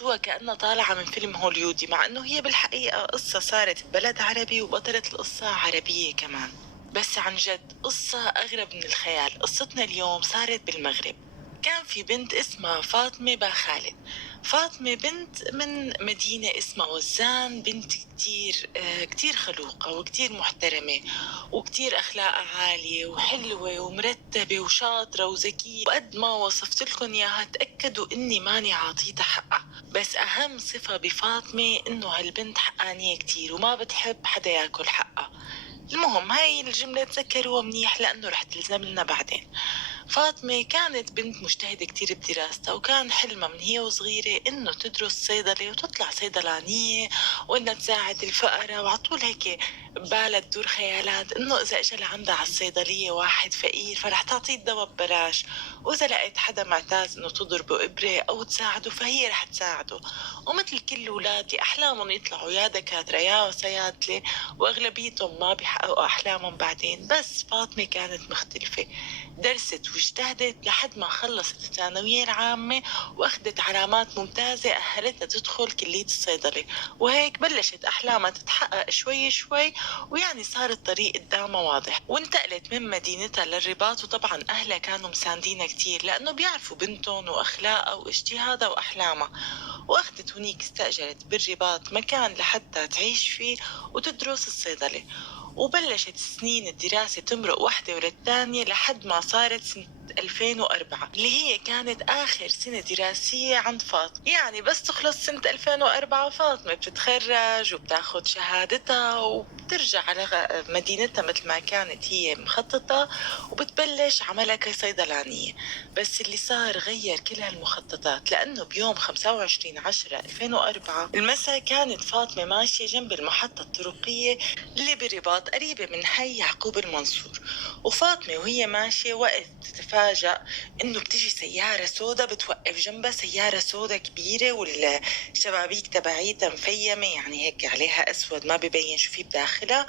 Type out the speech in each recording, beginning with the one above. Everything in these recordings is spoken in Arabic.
بحسوها كأنها طالعة من فيلم هوليودي، مع انه هي بالحقيقة قصة صارت ببلد عربي وبطلة القصة عربية كمان. بس عن جد قصة أغرب من الخيال. قصتنا اليوم صارت بالمغرب. كان في بنت اسمها فاطمة با خالد. فاطمة بنت من مدينة اسمها وزان، بنت كتير خلوقة وكتير محترمة وكتير أخلاقها عالية وحلوة ومرتبة وشاطرة وذكية، وقد ما وصفت لكم إياها تأكدوا إني ماني عاطيتها حقها. بس أهم صفة بفاطمة إنه هالبنت حقانية كتير وما بتحب حدا ياكل حقها. المهم هاي الجملة تذكروها منيح لأنه رح تلزم لنا بعدين. فاطمة كانت بنت مجتهدة كتير بدراستها، وكان حلمها من هي وصغيرة إنه تدرس صيدلة وتطلع صيدلانية وإنها تساعد الفقراء، وعطول هيك ببالها تدور خيالات إنه إذا إجا لعندها على الصيدلية واحد فقير فرح تعطيه الدواء ببلاش، وإذا لقيت حدا معتاز إنه تضربه إبرة أو تساعده فهي رح تساعده. ومثل كل ولادي أحلامهم يطلعوا يا دكاترة يا صيادلة، وأغلبيتهم ما بيحققوا أحلامهم بعدين. بس فاطمة كانت مختلفة، درست واجتهدت لحد ما خلصت الثانوية العامة وأخذت علامات ممتازة أهلتها تدخل كلية الصيدلة، وهيك بلشت أحلامها تتحقق شوي شوي، ويعني صار الطريق قدامها واضح. وانتقلت من مدينتها للرباط، وطبعا أهلها كانوا مساندينها كتير لأنه بيعرفوا بنتهم وأخلاقها واجتهادها وأحلامها. وأخذت هنيك استأجرت بالرباط مكان لحتى تعيش فيه وتدرس الصيدلة. وبلشت سنين الدراسة تمرق واحدة ورا الثانية لحد ما صارت سنة 2004 اللي هي كانت آخر سنة دراسية عند فاطمة. يعني بس تخلص سنة 2004 فاطمة بتتخرج وبتاخد شهادتها وبترجع على مدينتها مثل ما كانت هي مخططة، وبتبلش عملها كصيدلانية. بس اللي صار غير كل هالمخططات، لأنه بيوم 25/10/2004 المساء كانت فاطمة ماشية جنب المحطة الطرقية اللي برباط قريبة من حي يعقوب المنصور. وفاطمة وهي ماشية وقت تتفاجأ إنه بتجي سيارة سودا بتوقف جنبها، سيارة سودا كبيرة والشبابيك تبعيتها مفيمة، يعني هيك عليها أسود ما ببين شو في بداخلها.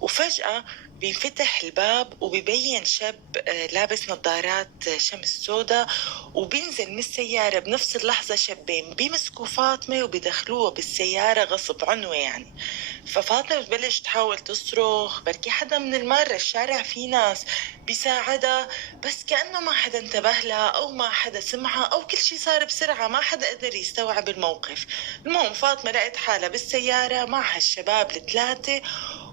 وفجأة بينفتح الباب وبيبين شاب لابس نظارات شمس سودا، وبينزل من السيارة بنفس اللحظة شابين بيمسكوا فاطمة وبيدخلوها بالسيارة غصب عنوة يعني. ففاطمة بتبلش تحاول تصرخ بركي حدا من المارة الشارع في ناس بيساعدها، بس كأنه ما حدا انتبه لها أو ما حدا سمعها أو كل شي صار بسرعة ما حدا قدر يستوعب الموقف. المهم فاطمة لقيت حالها بالسيارة مع هالشباب الثلاثة،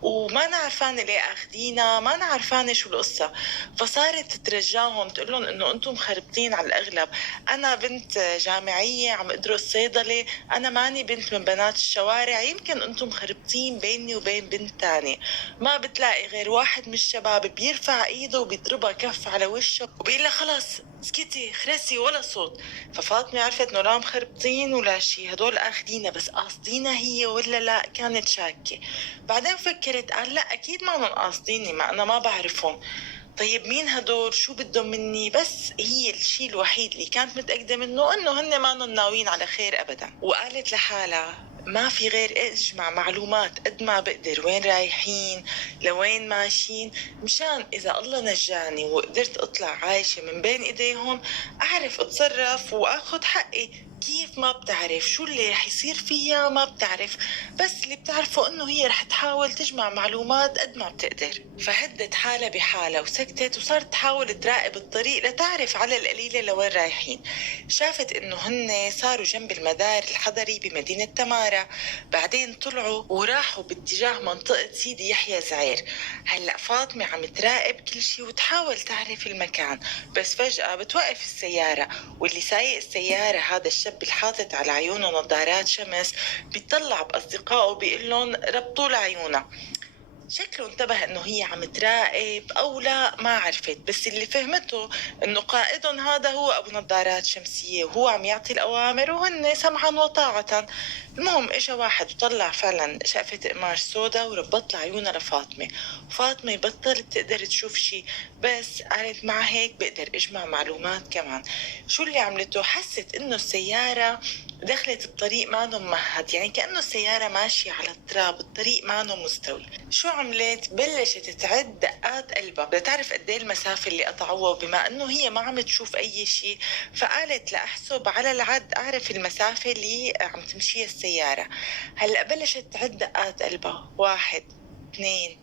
وما نعرفانة ليه اخدينا، ما نعرفانة شو القصة. فصارت تترجاهم تقول لهم انه انتم مخربطين على الاغلب، انا بنت جامعية عم ادرس صيدلة، انا ماني بنت من بنات الشوارع، يمكن انتم مخربطين بيني وبين بنت تانية. ما بتلاقي غير واحد من الشباب بيرفع ايده وبيضربها كف على وشه وبيقول لها خلص اسكتي خرسي ولا صوت. ففاطمة عرفت انه لا مخربطين ولا شي، هدول اخدينا بس قاصدينها هي ولا لا، كانت شاكة. بعدين فكرت قال لا اكيد ما قاصديني، ما انا ما بعرفهم. طيب مين هدول، شو بدهم مني؟ بس هي الشيء الوحيد اللي كانت متأكدة منه انه هن ما ناويين على خير ابدا. وقالت لحالها ما في غير اجمع معلومات قد ما بقدر، وين رايحين لوين ماشيين، مشان اذا الله نجاني وقدرت اطلع عايشة من بين ايديهم اعرف اتصرف واخد حقي. كيف ما بتعرف شو اللي رح يصير فيها، ما بتعرف، بس اللي بتعرفه انه هي رح تحاول تجمع معلومات قد ما بتقدر. فهدت حالها بحالها وسكتت وصارت تحاول تراقب الطريق لتعرف على القليلة لوين رايحين. شافت انه هن صاروا جنب المدار الحضري بمدينة تمارا، بعدين طلعوا وراحوا باتجاه منطقة سيدي يحيى زعير. هلأ فاطمة عم تراقب كل شي وتحاول تعرف المكان، بس فجأة بتوقف السيارة، واللي سايق السيارة هذا الشاب الحاطط على عيونه نظارات شمس بيطلع بأصدقائه بيقول لهم ربطوا لعيونها. شكله انتبه انه هي عم تراقب او لا ما عرفت، بس اللي فهمته انه قائدهم هذا هو ابو نظارات شمسية وهو عم يعطي الاوامر وهن سمعا وطاعة. المهم اجا واحد وطلع فعلا شقفة قماش سودا وربط لعيونها لفاطمة. فاطمة بطلت تقدر تشوف شي، بس قالت مع هيك بقدر اجمع معلومات كمان. شو اللي عملته؟ حست انه السيارة دخلت بطريق ما ممهد، يعني كأنه السيارة ماشية على التراب، الطريق ما مستوي. شو عملت؟ بلشت تعد دقات قلبها لتعرف قد ايه المسافة اللي قطعوها، وبما انه هي ما عم تشوف اي شيء فقالت لأحسب على العد اعرف المسافة اللي عم تمشيها السيارة. هلأ بلشت تعد دقات قلبها، 1 2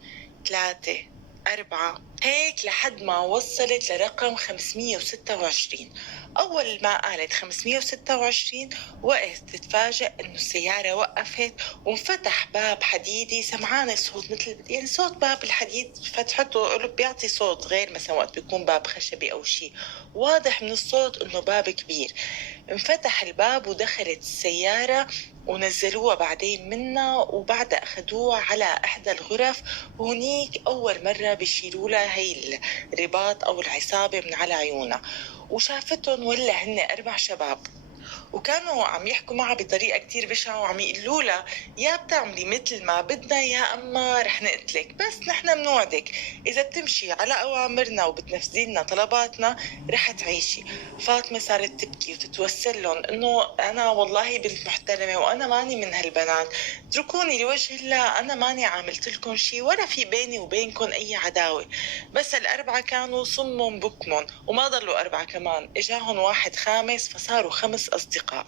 3 4 هيك لحد ما وصلت لرقم 526. أول ما قالت 526 وقت تتفاجأ إنه السيارة وقفت وانفتح باب حديدي، سمعانة صوت مثل يعني صوت باب الحديد فتحته بيعطي صوت غير مثلا وقت بيكون باب خشبي أو شيء، واضح من الصوت إنه باب كبير. انفتح الباب ودخلت السيارة ونزلوها بعدين منا، وبعدها أخدوها على إحدى الغرف، وهنيك أول مرة بيشيلوا لها هي الرباط أو العصابة من على عيونها. وشافتهم ولا هن 4 شباب، وكانوا عم يحكوا معها بطريقة كتير بشعة وعم يقولوا لها يا بتعملي مثل ما بدنا يا أما رح نقتلك، بس نحن بنوعدك إذا بتمشي على أوامرنا وبتنفذي لنا طلباتنا رح تعيشي. فاطمة صارت تبكي وتتوسل لهم إنه أنا والله بنت محترمة وأنا ماني من هالبنات، اتركوني لوجه الله، أنا ماني عاملت لكم شي ولا في بيني وبينكم أي عداوة. بس ال4 كانوا صم بكم، وما ضلوا 4 كمان، إجاهم واحد خامس فصاروا 5 أصدقاء،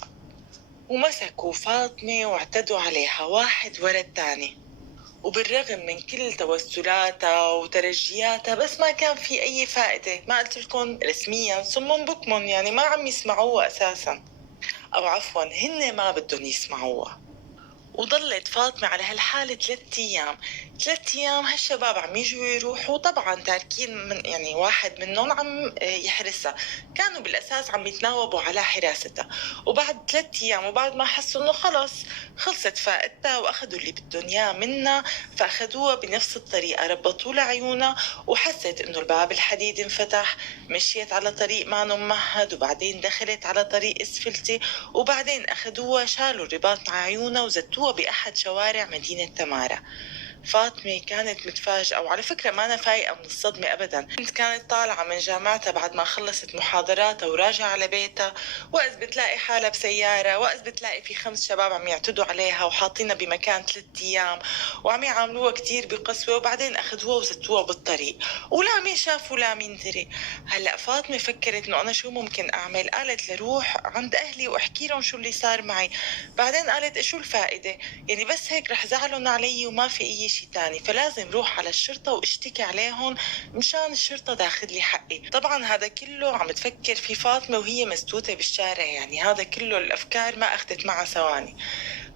ومسكوا فاطمة واعتدوا عليها واحد ورا الثاني. وبالرغم من كل توسلاتها وترجياتها بس ما كان في أي فائدة. ما قلت لكم رسميا صم بكم، يعني ما عم يسمعوها أساسا، أو عفوا هن ما بدهم يسمعوها. وضلت فاطمة على هالحالة 3 أيام. 3 أيام هالشباب عم يجوا يروحوا، طبعا تاركين من يعني واحد منهم عم يحرسها، كانوا بالأساس عم يتناوبوا على حراستها. وبعد 3 أيام وبعد ما حسوا إنه خلص خلصت فائدتها وأخذوا اللي بدهم إياه منا، فأخذوها بنفس الطريقة، ربطوا لها عيونها، وحست إنه الباب الحديد انفتح، مشيت على طريق ما ممهد، وبعدين دخلت على طريق اسفلتي، وبعدين أخذوها شالوا الرباط مع عيونها وزتوها بأحد شوارع مدينة تمارا. فاطمة كانت متفاجئة، وعلى فكرة ما أنا فايقة من الصدمة أبدا، كانت طالعة من جامعتها بعد ما خلصت محاضراتها وراجعة على بيتها، وإذ بتلاقي حالها بسيارة، وإذ بتلاقي في 5 شباب عم يعتدوا عليها وحاطينها بمكان 3 أيام وعم يعاملوها كتير بقسوة، وبعدين أخذوها وزتوها بالطريق ولا مين شاف ولا مين دري. هلأ فاطمة فكرت إنه أنا شو ممكن أعمل، قالت لروح عند أهلي وأحكي لهم شو اللي صار معي. بعدين قالت شو الفائدة، يعني بس هيك رح زعلهم علي وما في أي شيء تاني، فلازم روح على الشرطة واشتكي عليهم مشان الشرطة تاخذ لي حقي. طبعا هذا كله عم تفكر في فاطمة وهي مسدوتة بالشارع، يعني هذا كله الأفكار ما أخذت معها ثواني.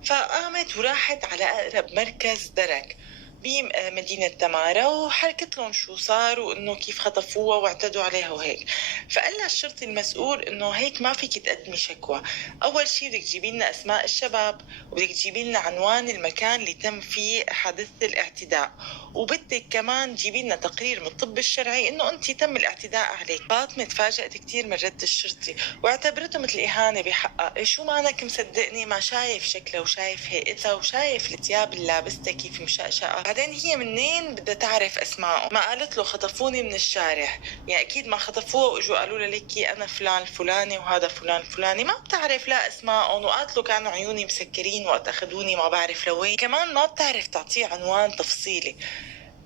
فقامت وراحت على أقرب مركز درك بمدينة تمارا وحكت لهم شو صار وإنه كيف خطفوها واعتدوا عليها وهيك. فقال لها الشرطي المسؤول إنه هيك ما فيك تقدمي شكوى، أول شيء بدك تجيبي لنا أسماء الشباب، وبدك تجيبي لنا عنوان المكان اللي تم فيه حادثة الاعتداء، وبدك كمان تجيبي لنا تقرير من الطب الشرعي إنه أنت تم الاعتداء عليك. فاطمة تفاجأت كثير من رد الشرطي واعتبرته مثل إهانة بحقها. إيه شو مانك مصدقني؟ ما شايف شكلها وشايف هيئتها وشايف الثياب اللي لابستها كيف مشقشقة؟ بعدين هي منين بدها تعرف أسمائهم؟ ما قالت له خطفوني من الشارع، يعني أكيد ما خطفوها وإجوا قالوا لها ليكي أنا فلان الفلاني وهذا فلان الفلاني، ما بتعرف لا أسمائهم. وقالت له كانوا عيوني مسكرين وقت أخذوني ما بعرف لوين، كمان ما بتعرف تعطيه عنوان تفصيلي.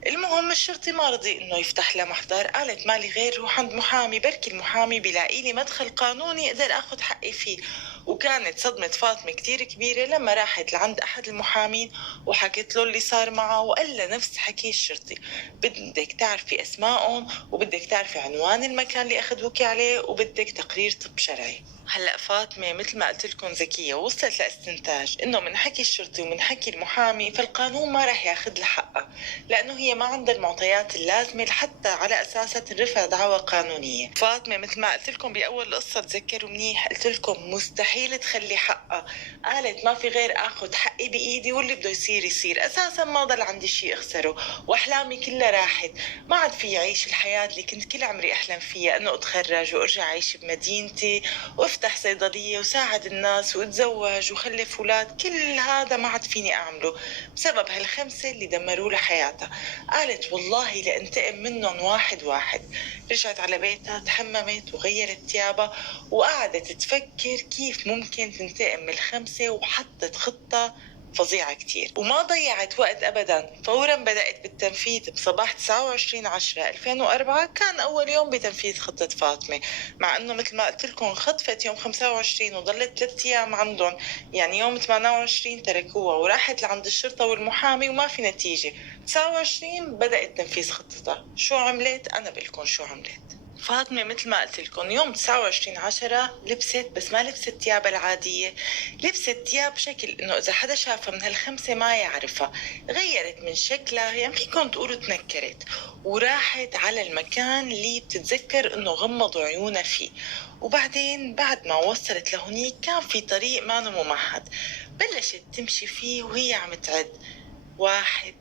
المهم الشرطي ما رضي انه يفتح لها محضر، قالت مالي غير روح عند محامي، بركي المحامي بيلاقي لي مدخل قانوني اقدر اخذ حقي فيه. وكانت صدمة فاطمة كتير كبيرة لما راحت لعند احد المحامين وحكت له اللي صار معه، وقال له نفس حكي الشرطي، بدك تعرفي اسمائهم وبدك تعرفي عنوان المكان اللي اخذوكي عليه وبدك تقرير طب شرعي. هلا فاطمة مثل ما قلت لكم ذكية، وصلت لاستنتاج انه من حكي الشرطي ومن حكي المحامي فالقانون ما رح ياخذ لها حقها، لانه هي ما عندها المعطيات اللازمة لحتى على اساسها ترفع دعوى قانونية. فاطمة مثل ما قلت لكم باول القصة تذكروا منيح، قلت لكم مستحيل تخلي حقها، قالت ما في غير اخذ حقي بايدي واللي بده يصير يصير، اساسا ما ضل عندي شيء اخسره واحلامي كلها راحت، ما عاد في اعيش الحياة اللي كنت كل عمري احلم فيها، انه اتخرج وارجع اعيش بمدينتي وافتح صيدلية وساعد الناس واتزوج وخلف اولاد، كل هذا ما عاد فيني اعمله بسبب هال5 اللي دمروا لها حياتها. قالت والله لانتقم منهم واحد واحد. رجعت على بيتها، تحممت وغيرت ثيابها وقعدت تفكر كيف كانت ممكن تنتقم من الخمسة وحطت خطة فظيعة كتير وما ضيعت وقت أبدا. فورا بدأت بالتنفيذ بصباح 29/10/2004. كان أول يوم بتنفيذ خطة فاطمة، مع أنه مثل ما قلت لكم خطفت يوم 25 وضلت 3 أيام عندهم، يعني يوم 28 تركوها وراحت لعند الشرطة والمحامي وما في نتيجة. 29 بدأت تنفيذ خطتها. شو عملت؟ أنا بقلكم شو عملت. فاطمة مثل ما قلت لكم يوم 29/10 لبست، بس ما لبست ثيابها العادية، لبست ثياب بشكل انه اذا حدا شافها من هالخمسة ما يعرفها. غيرت من شكلها، يعني فيكم تقولوا تنكرت، وراحت على المكان اللي بتتذكر انه غمضوا عيونها فيه. وبعدين بعد ما وصلت لهونيك كان في طريق ما ممهد، بلشت تمشي فيه وهي عم تعد: 1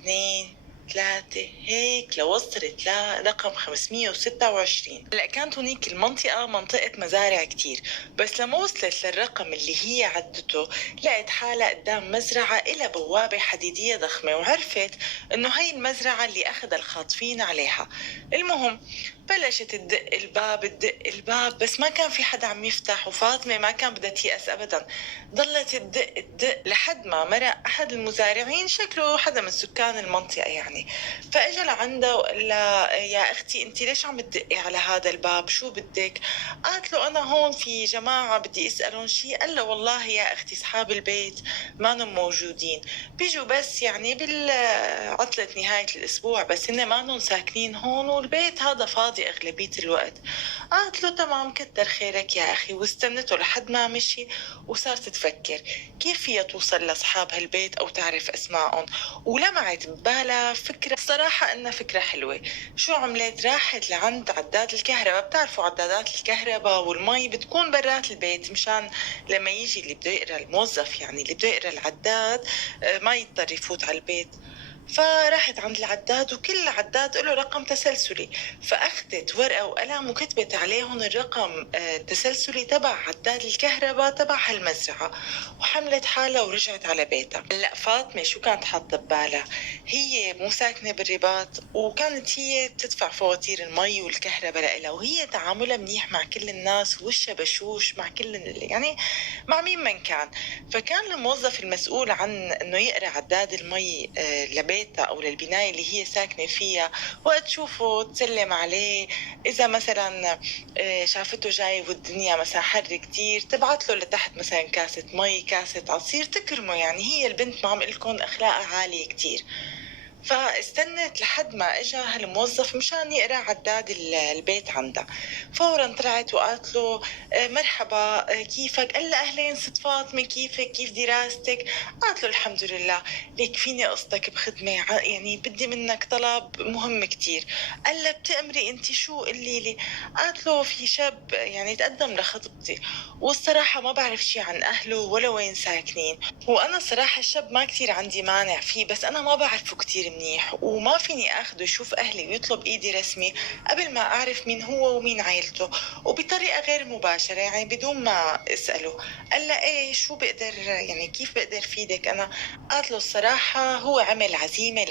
2 3 هيك لوصلت لرقم 526. هلا كانت هونيك المنطقة منطقة مزارع كتير، بس لما وصلت للرقم اللي هي عدته لقت حالها قدام مزرعة إلها بوابة حديدية ضخمة، وعرفت إنه هي المزرعة اللي أخذ الخاطفين عليها. المهم بلشت تدق الباب تدق الباب، بس ما كان في حدا عم يفتح، وفاطمة ما كان بدها تيأس أبدا، ضلت تدق تدق لحد ما مرق أحد المزارعين، شكله حدا من سكان المنطقة يعني. فاجا لعندها وقال لها: يا اختي انت ليش عم تدقي على هذا الباب؟ شو بدك؟ قالت له: انا هون في جماعه بدي اسالهم شيء. قال له: والله يا اختي اصحاب البيت مانهم موجودين، بيجوا بس يعني بالعطله نهايه الاسبوع، بس هن مانهم ساكنين هون والبيت هذا فاضي اغلبيه الوقت. قالت له: تمام كتر خيرك يا اخي. واستنته لحد ما مشي، وصارت تفكر كيف فيها توصل لاصحاب هالبيت او تعرف اسمائهم. ولمعت ببالها فكرة، صراحة إنها فكرة حلوة. شو عملت؟ راحت لعند عداد الكهرباء. بتعرفوا عدادات الكهرباء والمي بتكون برات البيت، مشان لما يجي اللي بده يقرأ، الموظف يعني اللي بده يقرأ العداد، ما يضطر يفوت على البيت. فراحت عند العداد، وكل عداد له رقم تسلسلي، فأخذت ورقة وقلم وكتبت عليهم الرقم التسلسلي تبع عداد الكهرباء تبع هالمزرعة، وحملت حالها ورجعت على بيتها. هلا فاطمة شو كانت حاطة ببالها؟ هي مو ساكنة بالرباط، وكانت هي بتدفع فواتير المي والكهرباء لإلها، وهي تعاملها منيح مع كل الناس، وشها بشوش مع كل يعني مع مين من كان. فكان الموظف المسؤول عن انه يقرا عداد المي لبيتها او للبنايه اللي هي ساكنه فيها، وقت تشوفه تسلم عليه. اذا مثلا شافته جاي والدنيا مثلا حر كتير، تبعت له لتحت مثلا كاسه مي كاسه عصير تكرمه. يعني هي البنت ما عم لكم اخلاقها عاليه كتير. فاستنت لحد ما اجى هالموظف مشان يقرا عداد البيت عندها. فورا طلعت وقالت له: مرحبا، كيفك؟ قال لها: اهلين ست فاطمه، كيفك؟ كيف دراستك؟ قالت له: الحمد لله. ليك فيني قصدك بخدمه، يعني بدي منك طلب مهم كتير. قال لها: بتأمري انت، شو قولي لي؟ قالت له: في شاب يعني تقدم لخطبتي، والصراحه ما بعرف شي عن اهله ولا وين ساكنين، وانا صراحة الشاب ما كتير عندي مانع فيه، بس انا ما بعرفه كتير منيح، وما فيني اخده يشوف اهلي ويطلب ايدي رسمي قبل ما اعرف مين هو ومين عيلته، وبطريقة غير مباشرة يعني بدون ما اسأله. قال له: ايه شو بقدر يعني كيف بقدر فيدك انا؟ قالت له: الصراحة هو عمل عزيمة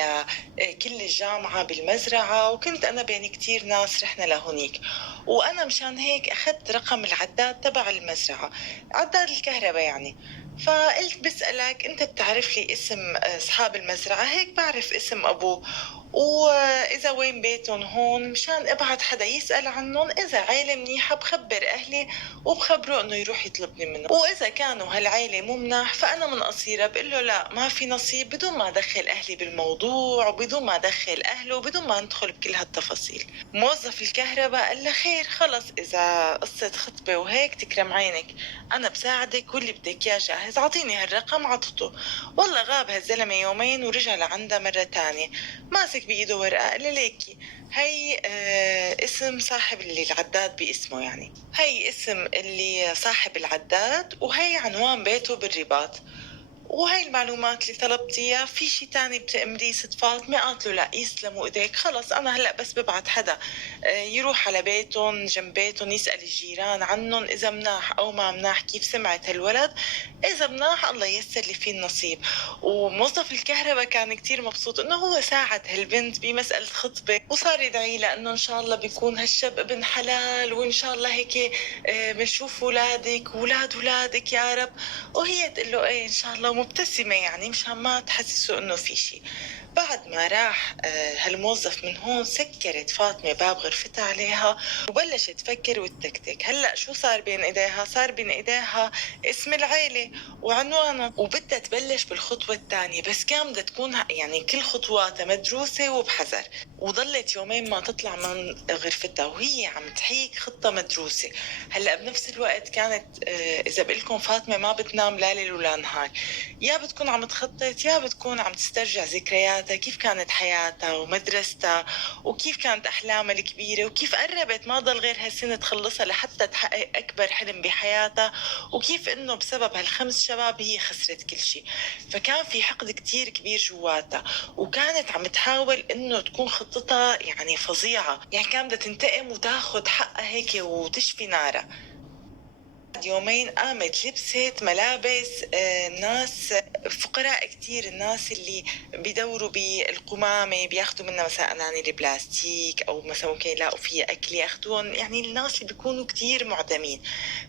لكل الجامعة بالمزرعة، وكنت انا بين كتير ناس رحنا لهونيك، وانا مشان هيك اخذت رقم العداد تبع المزرعة، عداد الكهرباء يعني. فقلت بسألك انت بتعرف لي اسم اصحاب المزرعة؟ هيك بعرف اسم ابوه، واذا وين بيتهم هون مشان ابعت حدا يسأل عنهم، اذا عيلة منيحة بخبر اهلي وبخبره انه يروح يطلبني منه، واذا كانوا هالعيلة مو مناح فانا من قصيرة بقول له لا ما في نصيب، بدون ما ادخل اهلي بالموضوع وبدون ما ادخل اهله وبدون ما ندخل بكل هالتفاصيل. موظف الكهرباء قال له: خير خلص، اذا قصة خطبة وهيك تكرم عينك، انا بساعدك واللي بدك اياه جاهز، اعطيني هالرقم. عطته. والله غاب هالزلمه يومين ورجع لعندها مره تانية، ماسك بايده ورقه. قال لي: ليكي هي اسم صاحب اللي العداد باسمه، يعني هي اسم اللي صاحب العداد، وهي عنوان بيته بالرباط. وهي المعلومات اللي طلبتيها، في شي تاني بتأمريه ست فاطمة؟ قالت له لا يسلموا ايديك، خلص انا هلا بس ببعت حدا يروح على بيتهم جنب بيتهم يسأل الجيران عنهم، اذا مناح او ما مناح، كيف سمعت هالولد، اذا مناح الله ييسر لي فيه النصيب. وموظف الكهرباء كان كتير مبسوط انه هو ساعد هالبنت بمسألة خطبة، وصار يدعي لها انه ان شاء الله بيكون هالشاب ابن حلال، وان شاء الله هيك بنشوف ولادك وولاد ولادك يا رب. وهي تقول له ايه ان شاء الله، ومبتسمة يعني مشان ما تحسسه انه في شيء. بعد ما راح هالموظف من هون، سكرت فاطمة باب غرفتها عليها وبلشت تفكر وتتكتك. هلا شو صار بين ايديها؟ صار بين ايديها اسم العيلة وعنوانه، وبدها تبلش بالخطوة الثانية، بس كان بدها تكون يعني كل خطواتها مدروسة وبحذر. وضلت يومين ما تطلع من غرفتها وهي عم تحيك خطة مدروسة. هلا بنفس الوقت كانت اذا بقلكم فاطمة ما بتنام لا ليل ولا نهار، يا بتكون عم تخطط يا بتكون عم تسترجع ذكرياتها، كيف كانت حياتها ومدرستها، وكيف كانت احلامها الكبيرة، وكيف قربت ما ضل غير هالسنة تخلصها لحتى تحقق اكبر حلم بحياتها، وكيف انه بسبب هالخمس شباب هي خسرت كل شيء. فكان في حقد كتير كبير جواتها، وكانت عم تحاول انه تكون خطتها يعني فظيعة، يعني كانت بدها تنتقم وتاخد حقها هيك وتشفي نارها. بعد يومين قامت لبست ملابس ناس فقراء كتير، الناس اللي بيدوروا بالقمامة بياخدوا منها مثلا أناني البلاستيك، أو مثلا ممكن يلاقوا فيها أكل ياخدون، يعني الناس اللي بيكونوا كتير معدمين.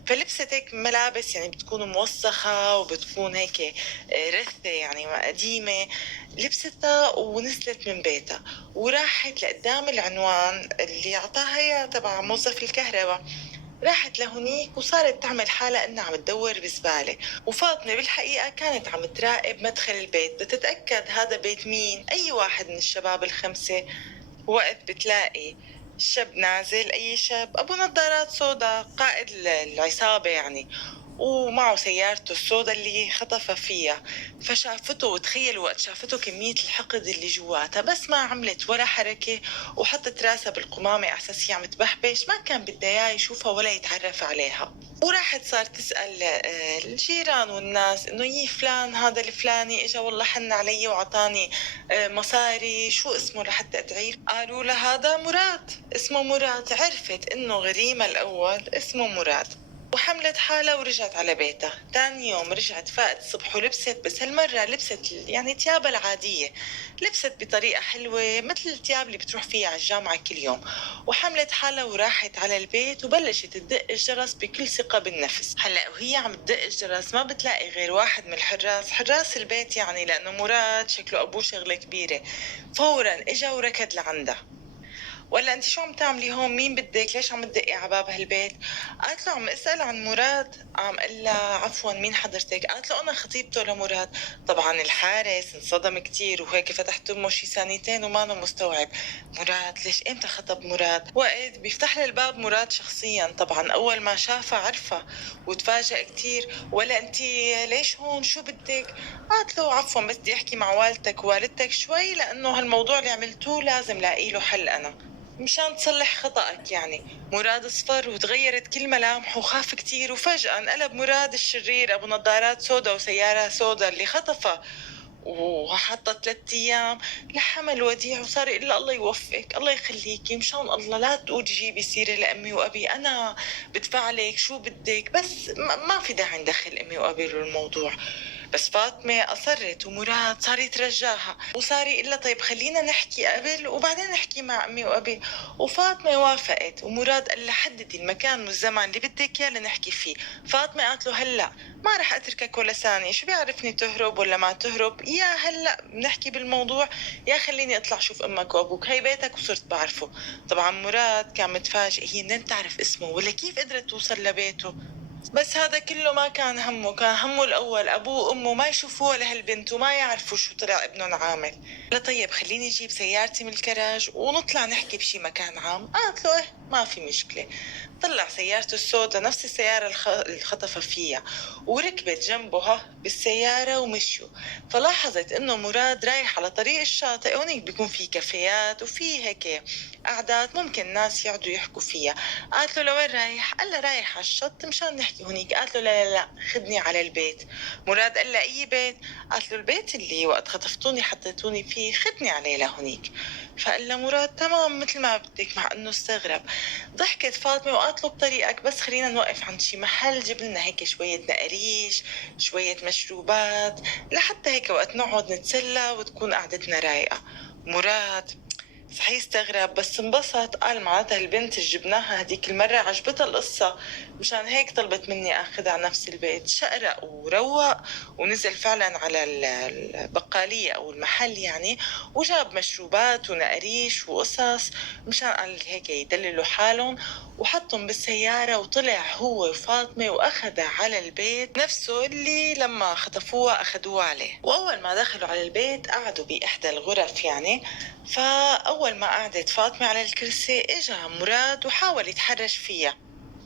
فلبست هيك ملابس يعني بتكون موسخة وبتكون هيك رثة يعني قديمة. لبستها ونزلت من بيتها وراحت لقدام العنوان اللي أعطاها إياه تبع موظف الكهرباء. راحت لهونيك وصارت تعمل حالها انها عم تدور بزبالة، وفاطمة بالحقيقة كانت عم تراقب مدخل البيت بتتأكد هذا بيت مين، اي واحد من الشباب الخمسة. وقت بتلاقي الشاب نازل، اي شاب ابو نظارات سودا، قائد العصابة يعني، ومعه سيارته السودا اللي خطف فيها. فشافته، وتخيل وقت شافته كمية الحقد اللي جواتها، بس ما عملت ولا حركة، وحطت راسها بالقمامة على اساس هي عم تبحبش، ما كان بدها اياه يشوفها ولا يتعرف عليها. وراحت صارت تسأل الجيران والناس انه يي فلان هذا الفلاني اجا والله حن علي وعطاني مصاري، شو اسمه لحتى ادعي له؟ قالوا لها هذا مراد، اسمه مراد. عرفت انه غريمها الاول اسمه مراد، وحملت حالها ورجعت على بيتها. تاني يوم رجعت فاقت الصبح ولبست، بس هالمرة لبست يعني تيابها العادية، لبست بطريقة حلوة مثل التياب اللي بتروح فيها على الجامعة كل يوم. وحملت حالها وراحت على البيت وبلشت تدق الجرس بكل ثقة بالنفس. هلا وهي عم تدق الجرس ما بتلاقي غير واحد من الحراس، حراس البيت يعني، لأنه مراد شكله أبوه شغلة كبيرة. فورا إجا وركض لعندها. ولا انت شو عم تعملي هون؟ مين بدك؟ ليش عم تدقي على باب هالبيت؟ قالت له عم اسال عن مراد. قام قال لها عفوا مين حضرتك؟ قالت له انا خطيبته لمراد. طبعا الحارس انصدم كتير، وهيك فتح تمه شي ثانيتين وما أنا مستوعب. مراد ليش؟ امتى خطب مراد؟ وقت بيفتح لي الباب مراد شخصيا، طبعا اول ما شافها عرفها وتفاجأ كتير. ولا انت ليش هون؟ شو بدك؟ قالت له عفوا بس بدي احكي مع والدتك ووالدتك شوي، لانه هالموضوع اللي عملتوه لازم لاقي له حل انا، مشان تصلح خطأك يعني. مراد صفر وتغيرت كل ملامحه وخاف كتير، وفجأة انقلب مراد الشرير أبو نظارات سودا وسيارة سودا اللي خطفها. وحتى 3 أيام لحمل وديع وصار يقول لها الله يوفقك الله يخليكي، مشان الله لا تقولي جيبي سيرة لأمي وأبي، أنا بدفع لك شو بدك، بس ما في داعي ندخل أمي وأبي بالموضوع. بس فاطمة أصرت، ومراد صار يترجاها وصار يقول لها طيب خلينا نحكي قبل وبعدين نحكي مع أمي وأبي. وفاطمة وافقت، ومراد قال لها حددي المكان والزمان اللي بدك إياه لنحكي فيه. فاطمة قالت له هلا ما رح أتركك ولا ثانية، شو بيعرفني تهرب ولا ما تهرب، يا هلا بنحكي بالموضوع يا خليني أطلع شوف أمك وأبوك، هي بيتك وصرت بعرفه. طبعا مراد كان متفاجئ، هي منين تعرف اسمه ولا كيف قدرت توصل لبيته؟ بس هذا كله ما كان همه، كان همه الأول أبوه وأمه ما يشوفوه لهالبنت وما يعرفوا شو طلع ابنهم عامل. لا طيب خليني أجيب سيارتي من الكراج ونطلع نحكي بشي مكان عام. قالت له إيه ما في مشكلة. طلع سيارته السوداء نفس السيارة اللي خطف فيها، وركبت جنبه بالسيارة ومشوا. فلاحظت إنه مراد رايح على طريق الشاطئ، هونيك بيكون في كافيهات وفي هيك قعدات ممكن الناس يقعدوا يحكوا فيها. قالت له لوين رايح؟ قال لها رايح على الشط مشان نحكي هونيك. قالت له لا لا لا، خدني على البيت. مراد قال لها اي بيت؟ قالت له البيت اللي وقت خطفتوني حطيتوني فيه، خدني عليه لهونيك. فقال لها مراد تمام مثل ما بدك، مع انه استغرب. ضحكت فاطمة وقالت له بطريقك، بس خلينا نوقف عند شي محل جيب لنا هيك شوية نقريش، شوية مشروبات، لحتى هيك وقت نقعد نتسلى وتكون قعدتنا رايقة. مراد صحيح استغرب بس انبسط، قال معناتها البنت اللي جبناها هديك المرة عجبتها القصة، مشان هيك طلبت مني اخذها على نفس البيت. شقرق وروق ونزل فعلا على البقالية او المحل يعني، وجاب مشروبات ونقريش وقصص مشان قال هيك يدللوا حالهم، وحطهم بالسيارة وطلع هو وفاطمة واخذها على البيت نفسه اللي لما خطفوها اخذوها عليه. واول ما دخلوا على البيت قعدوا باحدى الغرف يعني. فأول ما قعدت فاطمة على الكرسي إجا مراد وحاول يتحرش فيها،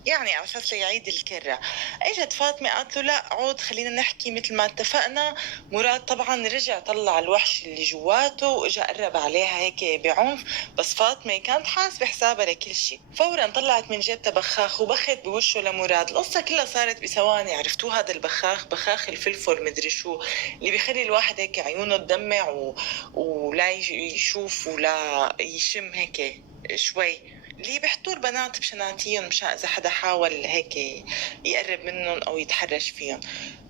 يعني على اساس يعيد الكرة. اجت فاطمة قالت له لا عود خلينا نحكي مثل ما اتفقنا. مراد طبعا رجع طلع الوحش اللي جواته واجا قرب عليها هيك بعنف، بس فاطمة كانت حاسبة حسابها لكل شيء. فورا طلعت من جيبتها بخاخ وبخت بوشه لمراد. القصة كلها صارت بثواني. عرفتوه هذا البخاخ؟ بخاخ الفلفل مدري شو، اللي بيخلي الواحد هيك عيونه تدمع ولا يشوف ولا يشم هيك شوي، اللي بيحطوا البنات بشناتيهم مشان اذا حدا حاول هيك يقرب منهم او يتحرش فيهم.